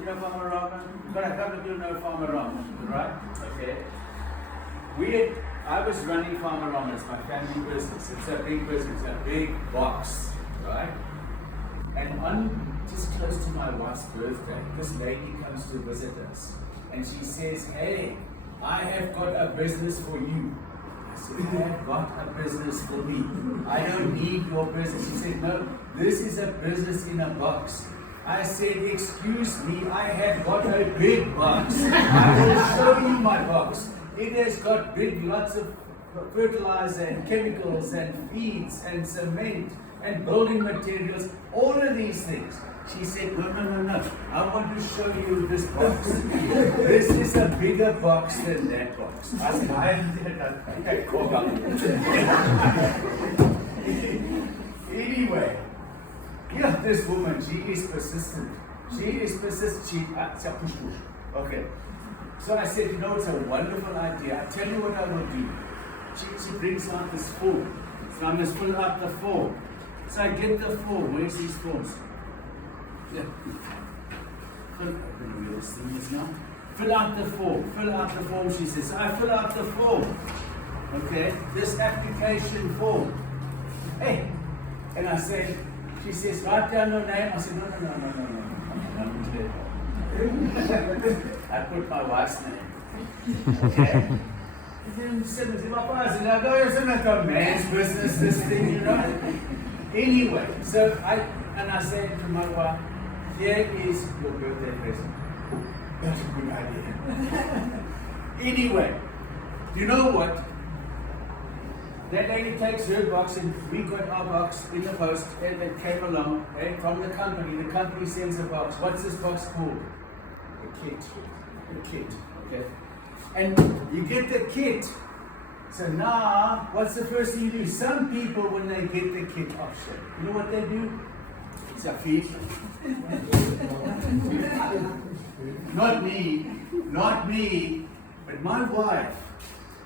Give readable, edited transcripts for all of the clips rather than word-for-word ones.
you know Farmer Rahman? Got a couple of you know Farmer Rahman, right? Okay. I was running Farmer Rahman, it's my family business. It's a big business, a big box, right? And on just close to my wife's birthday, this lady comes to visit us, and she says, "Hey, I have got a business for you." I said, "You have got a business for me. I don't need your business." She said, "No, this is a business in a box." I said, "Excuse me, I have got a big box. I will show you my box. It has got lots of fertilizer and chemicals and feeds and cement and building materials, all of these things." She said, No. I want to show you this box. This is a bigger box than that box. I said, I Anyway, yeah, this woman, she is persistent. Okay. So I said, you know, it's a wonderful idea. I tell you what I will do. She brings out this form. So I must fill out the form. So I get the form. Where's these forms? Yeah. Fill out the form. Fill out the form, she says. I fill out the form. Okay? This application form. Hey. And I said, she says, write down your name. I said, no. I put my wife's name. Okay? And then said, I go, isn't like a man's business, this thing, you know? Anyway, so I said to my wife, here is your birthday present. That's a good idea. Anyway, you know what? That lady takes her box and we got our box in the post and it came along from the company. The company sends a box. What's this box called? A kit. A kit. Okay. And you get the kit. So now, what's the first thing you do? Some people, when they get the kit option, you know what they do? It's a fee. Not me, but my wife.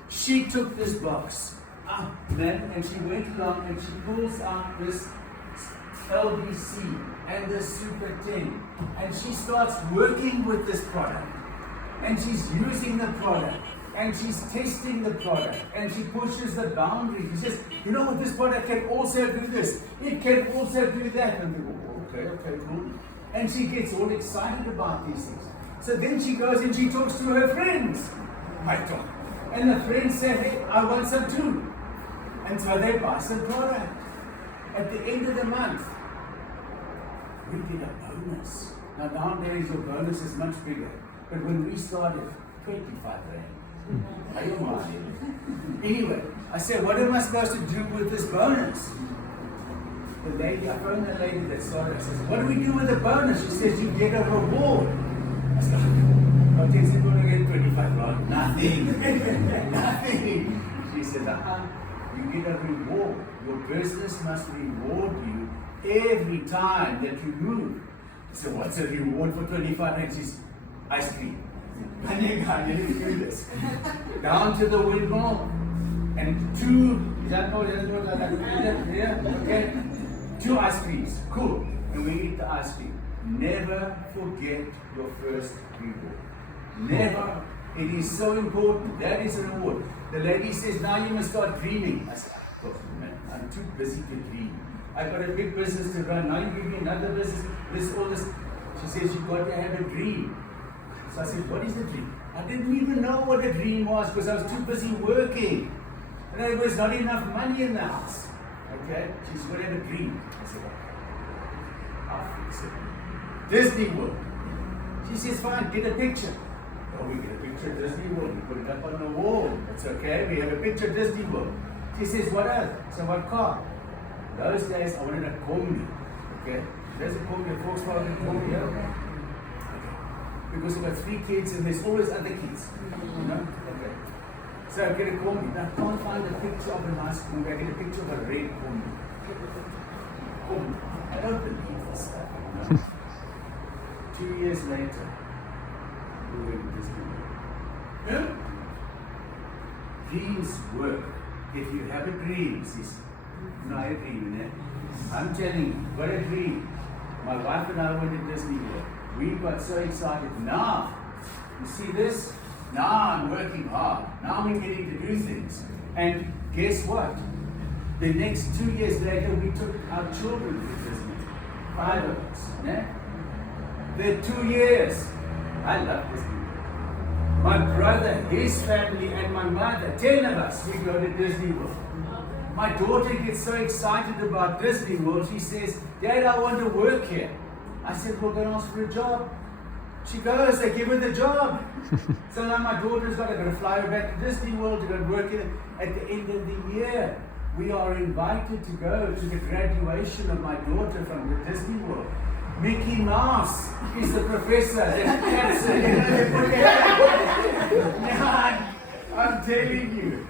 She took this box up then and she went along and she pulls out this LBC and this Super 10 and she starts working with this product and she's using the product and she's testing the product and she pushes the boundaries. She says, you know what, this product can also do this, it can also do that. And they go, okay, cool. And she gets all excited about these things. So then she goes and she talks to her friends. And the friends say, hey, I want some too. And so they buy some product. At the end of the month, we get a bonus. Now nowadays your bonus is much bigger. But when we started, 25 rand. Are you mind? Anyway, I said, what am I supposed to do with this bonus? The lady, I phoned the lady that started. I said, what do we do with the bonus? She says, you get a reward. I said, what is it going to get 25 rand? Nothing. Nothing. She said, you get a reward. Your business must reward you every time that you move. I said, what's a reward for 25 rand? She says, ice cream. I didn't do this. Down to the windmill and okay. 2 ice creams. Cool. And we eat the ice cream. Never forget your first reward. Never. It is so important. That is a reward. The lady says, now you must start dreaming. I said, of course, man. I'm too busy to dream. I've got a big business to run. Now you give me another business. All this. She says, you've got to have a dream. So I said, what is the dream? I didn't even know what a dream was because I was too busy working. And there was not enough money in the house. Okay? She's got to have a dream. I said, I'll fix it. Disney World. She says, fine, get a picture. Oh, we get a picture of Disney World. We put it up on the wall. It's okay. We have a picture of Disney World. She says, what else? So what car? Those days, I wanted a Kombi. Okay? There's a Kombi, a Volkswagen Kombi. Yeah? Because I've got 3 kids and there's always other kids. You know? Okay. So I get a Kombi. Now I can't find a picture of a nice Kombi. I get a picture of a red Kombi. Kombi. I don't believe this stuff. You know? 2 years later, we went to Disney World. Yeah? Dreams work. If you have a dream, sis, not a dream, I'm telling you, got a dream. My wife and I went to Disney World. We got so excited. Now, you see this? Now I'm working hard. Now I'm getting to do things. And guess what? The next 2 years later, we took our children to Disney. 5 of us. Yeah? The 2 years. I love Disney World. My brother, his family, and my mother, 10 of us, we go to Disney World. My daughter gets so excited about Disney World, she says, Dad, I want to work here. I said, well, go and ask for a job. She goes, they give her the job. So now my daughter's got to fly her back to Disney World to go and work in. At the end of the year, we are invited to go to the graduation of my daughter from the Disney World. Mickey Mouse is the professor. That's it. You know, they put their now, I'm telling you.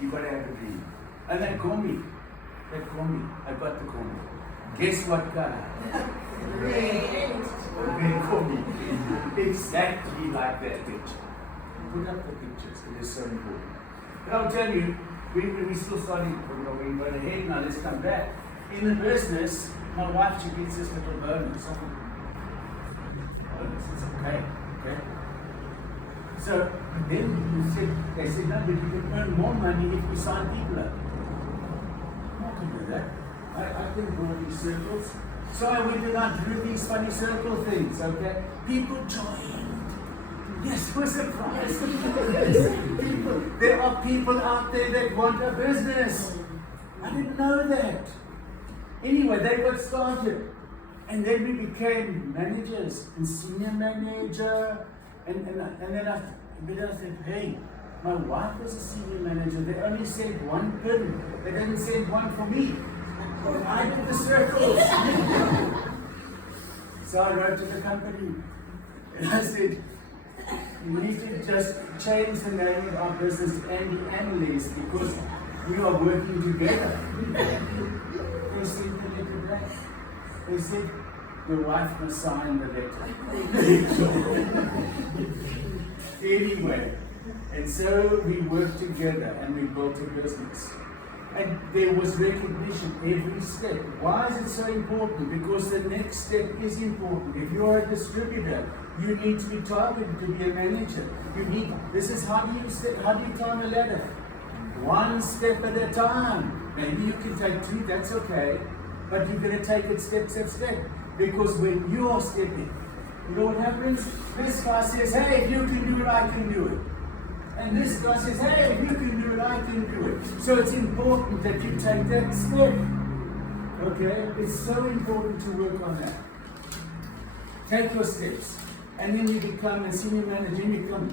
You gotta have a dream. And they call me. I got to call me. Guess what color? Red. They call me. Exactly like that picture. Put up the pictures. It is so important. But I'll tell you, we still starting, we're going ahead now, let's come back. In the business, my wife, she gets this little bonus. It's okay. So then they said, no, but you can earn more money if you sign people up. I can do that. I can go these circles. So I went and I drew these funny circle things, okay? People joined. Yes, we're surprised. There are people out there that want a business. I didn't know that. Anyway, they got started. And then we became managers and senior manager. And then I said, hey, my wife was a senior manager. They only sent one pin. They didn't send one for me. I did the circles. So I wrote to the company. And I said, you need to just change the name of our business to Andy Annalise because we are working together. They said, they said, your wife must sign the letter. Anyway, and so we worked together and we built a business. And there was recognition every step. Why is it so important? Because the next step is important. If you are a distributor, you need to be targeted to be a manager. This is how do you climb a ladder? One step at a time. Maybe you can take 2, that's okay. But you're going to take it step. Because when you are stepping, you know what happens? This guy says, hey, if you can do it, I can do it. And this guy says, hey, if you can do it, I can do it. So it's important that you take that step. Okay? It's so important to work on that. Take your steps. And then you become a senior manager, and you become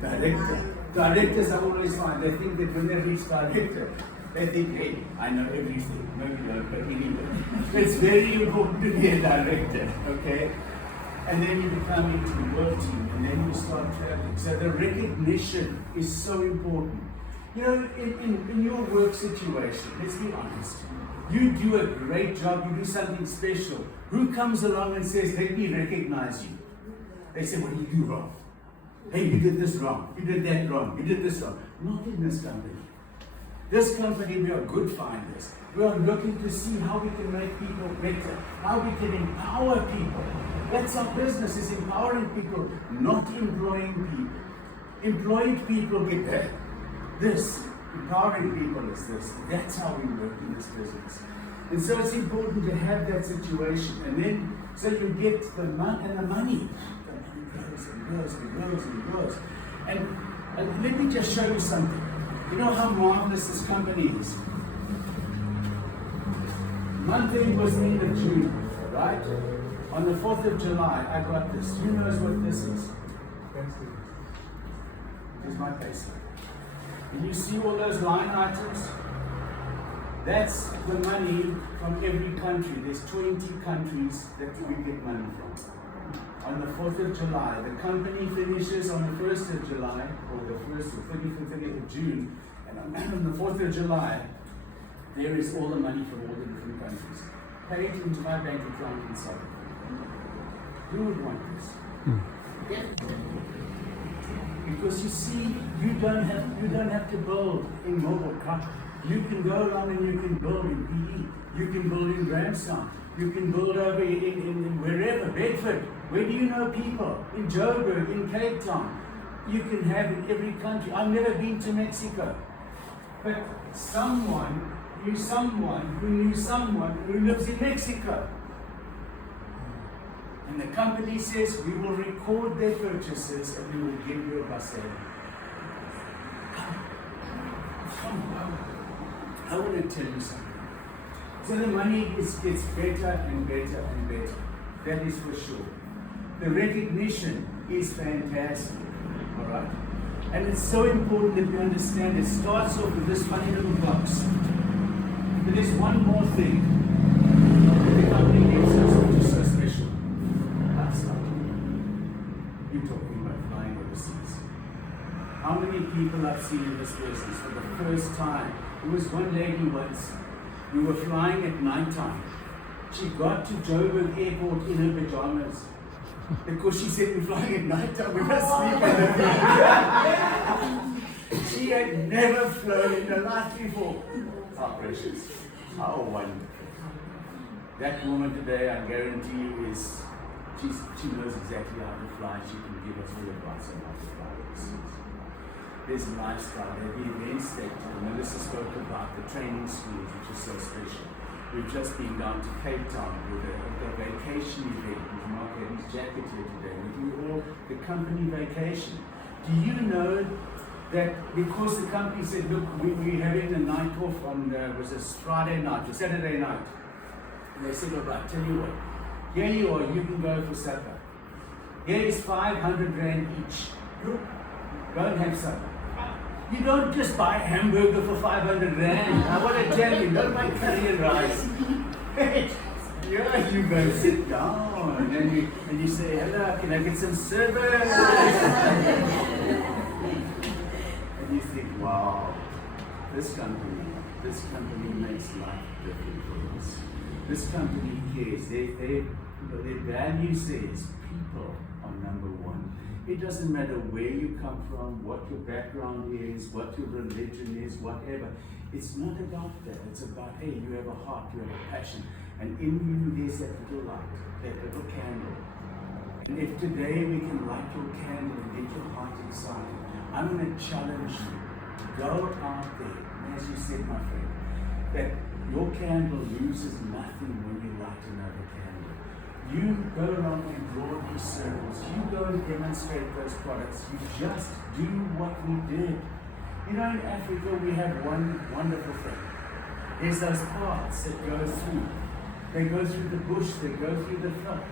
director. Directors are always fine. They think that when they reach director, they think, hey, I know everything. No, you don't, but anyway. It's very important to be a director, okay? And then you become into the work team, and then you start traveling. So the recognition is so important. You know, in your work situation, let's be honest, you do a great job, you do something special. Who comes along and says, let me recognize you? They say, what did you do wrong? Hey, you did this wrong, you did that wrong, you did this wrong. Not in this company. This company, we are good finders. We are looking to see how we can make people better, how we can empower people. That's our business, is empowering people, not employing people. Employed people get that. This, empowering people is this. That's how we work in this business. And so it's important to have that situation. And then, so you get the money, and the money grows and grows and grows and grows. And let me just show you something. You know how marvelous this company is? Month end was the end of June, right? On the 4th of July, I got this. Who knows what this is? It is my payslip. And you see all those line items? That's the money from every country. There's 20 countries that we get money from. On the 4th of July, the company finishes on the 1st of July, or the 1st or 30th of June, and on the 4th of July, there is all the money from all the different countries paid into my bank account in South Africa. Who would want this? Yeah. Because you see, you don't have to build in mobile You can go along and you can build in PE. You can build in Grahamstown. You can build over in wherever, Bedford. Where do you know people? In Joburg, in Cape Town. You can have in every country. I've never been to Mexico. But someone knew someone who knew someone who lives in Mexico. And the company says, we will record their purchases and we will give you a bus sale. I want to tell you something. So the money gets better and better and better. That is for sure. The recognition is fantastic. Alright? And it's so important that we understand it starts off with this funny little box. But there's one more thing that the company gives us which is so special. That's not. You're talking about flying overseas. How many people I've seen in this business for the first time? There was one lady once. We were flying at night time. She got to Joburg Airport in her pajamas. Because she said we're flying at night time, we must sleep in the bed. She had never flown in her life before. How precious. How wonderful. That woman today, I guarantee you, she knows exactly how to fly. She can give us all advice on how to fly overseas. There's a lifestyle, there are the events that Melissa spoke about, the training schools, which is so special. We've just been down to Cape Town with a vacation event. Mark had his jacket here today. We do all the company vacation. Do you know that because the company said, look, we're having a night off on, was this Friday night or Saturday night. And they said, all right, tell you what, here you are, you can go for supper. Here is 500 Rand each. Go and have supper. You don't just buy a hamburger for 500 Rand. I want to tell you, don't buy curry and rice. Yeah, you go sit down and you say, hello, can I get some service? And you think, wow, this company makes life different for us. This company cares. Their value says people are number one. It doesn't matter where you come from, what your background is, what your religion is, whatever. It's not about that. It's about, hey, you have a heart, you have a passion. And in you, there's that little light, that little candle. And if today we can light your candle and get your heart excited, I'm going to challenge you. Go out there, and as you said, my friend, that your candle loses nothing when you light another candle. You go around and draw these circles. You go and demonstrate those products. You just do what we did. You know, in Africa, we have one wonderful thing. There's those paths that go through. They go through the bush, they go through the flood.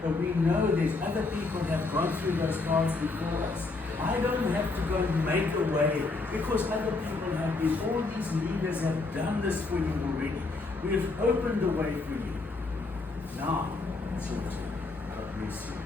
But we know there's other people that have gone through those paths before us. I don't have to go and make a way because other people have been. All these leaders have done this for you already. We have opened the way for you. Now, it's your turn. God bless you.